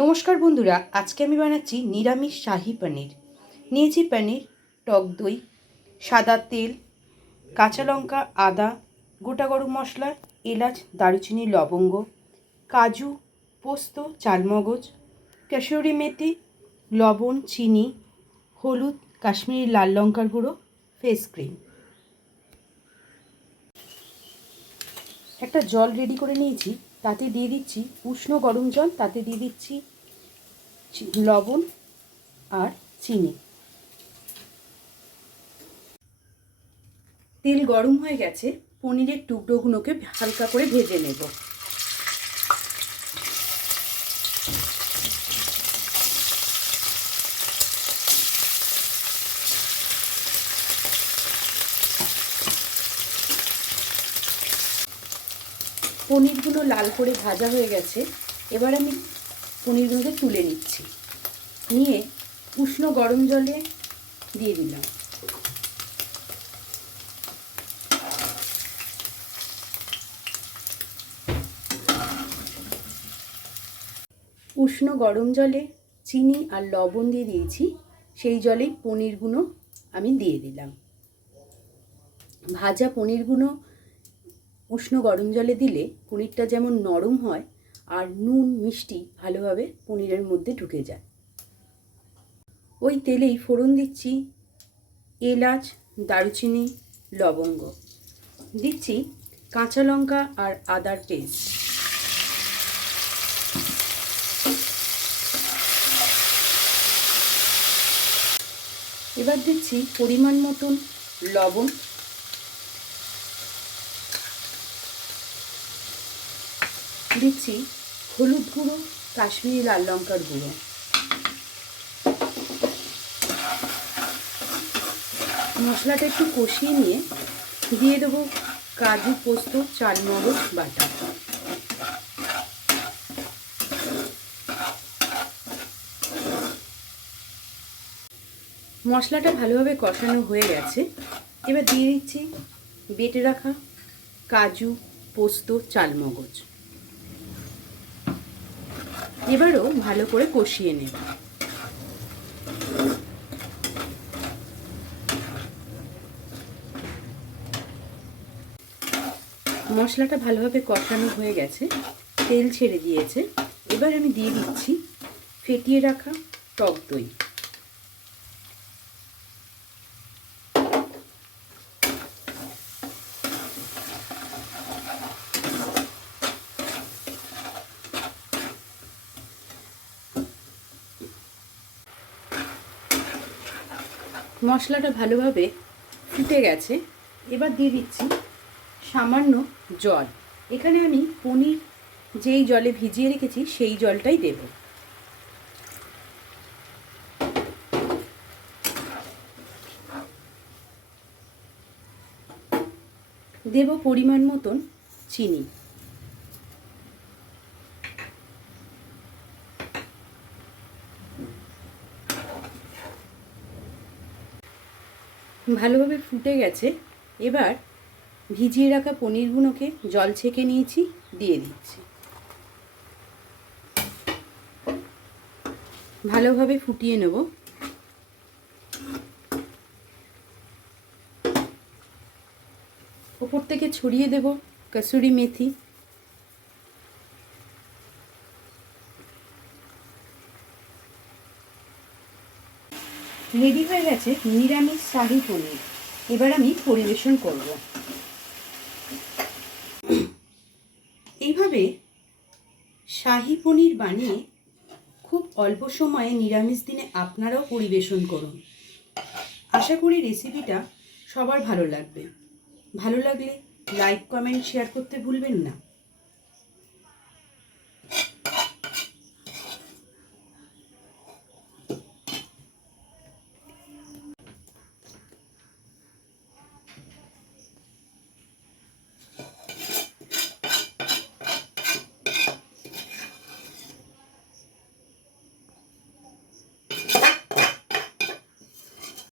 নমস্কার বন্ধুরা, আজকে আমি বানাচ্ছি নিরামিষ শাহি পনির। নিয়েছি পনির, টক দই, সাদা তেল, কাঁচা লঙ্কা, আদা, গোটা গরম মশলা, এলাচ, দারুচিনি, লবঙ্গ, কাজু, পোস্ত, চালমগজ, কেশরি মেথি, লবণ, চিনি, হলুদ, কাশ্মীরি লাল লঙ্কার গুঁড়ো, ফেস ক্রিম। একটা জল রেডি করে নিয়েছি। তাতে দিয়ে দিচ্ছি উষ্ণ গরম জল, তাতে দিয়ে দিচ্ছি লবণ আর চিনি। তেল গরম হয়ে গেছে, পনিরের টুকরোগুলোকে হালকা করে ভেজে নেব। পনিরগুলো লাল করে ভাজা হয়ে গেছে, এবার আমি পনিরগুলোকে তুলে নিচ্ছি। নিয়ে উষ্ণ গরম জলে দিয়ে দিলাম। উষ্ণ গরম জলে চিনি আর লবণ দিয়ে দিয়েছি, সেই জলেই পনিরগুলো আমি দিয়ে দিলাম। ভাজা পনিরগুলো উষ্ণ গরম জলে দিলে পনিরটা যেমন নরম হয় আর নুন, মিষ্টি ভালোভাবে পনিরের মধ্যে ঢুকে যায়। ওই তেলেই ফোড়ন দিচ্ছি এলাচ, দারুচিনি, লবঙ্গ। দিচ্ছি কাঁচা লঙ্কা আর আদার পেস্ট। এবার দিচ্ছি পরিমাণ মতন লবণ। দিচ্ছি হলুদ গুঁড়ো, কাশ্মীরি লাল লঙ্কার গুঁড়ো। মশলাটা একটু কষিয়ে নিয়ে দিয়ে দেবো কাজু, পোস্ত চালমগজ বাটা। মশলাটা ভালোভাবে কষানো হয়ে গেছে। এবার দিয়ে দিচ্ছি বেটে রাখা কাজু, পোস্ত চালমগজ এবারও ভালো করে কষিয়ে নেব। মশলাটা ভালোভাবে কষানো হয়ে গেছে, তেল ছেড়ে দিয়েছে। এবার আমি দিয়ে দিচ্ছি ফেটিয়ে রাখা টক দই। মশলাটা ভালোভাবে ফুটে গেছে। এবার দিয়ে দিচ্ছি সামান্য জল। এখানে আমি পনির যেই জলে ভিজিয়ে রেখেছি সেই জলটাই দেব। দেব পরিমাণ মতন চিনি। ভালোভাবে ফুটে গেছে। এবার ভিজিয়ে রাখা পনিরগুলোকে জল ছেঁকে নিয়েছি, দিয়ে দিচ্ছি। ভালোভাবে ফুটিয়ে নেব। ওপর থেকে ছড়িয়ে দেব কসুরি মেথি। রেডি হয়ে গেছে নিরামিষ শাহি পনির। এবার আমি পরিবেশন করব। এইভাবে শাহি পনির বানিয়ে খুব অল্প সময়ে নিরামিষ দিনে আপনারাও পরিবেশন করুন। আশা করি রেসিপিটা সবার ভালো লাগবে। ভালো লাগলে লাইক, কমেন্ট, শেয়ার করতে ভুলবেন না।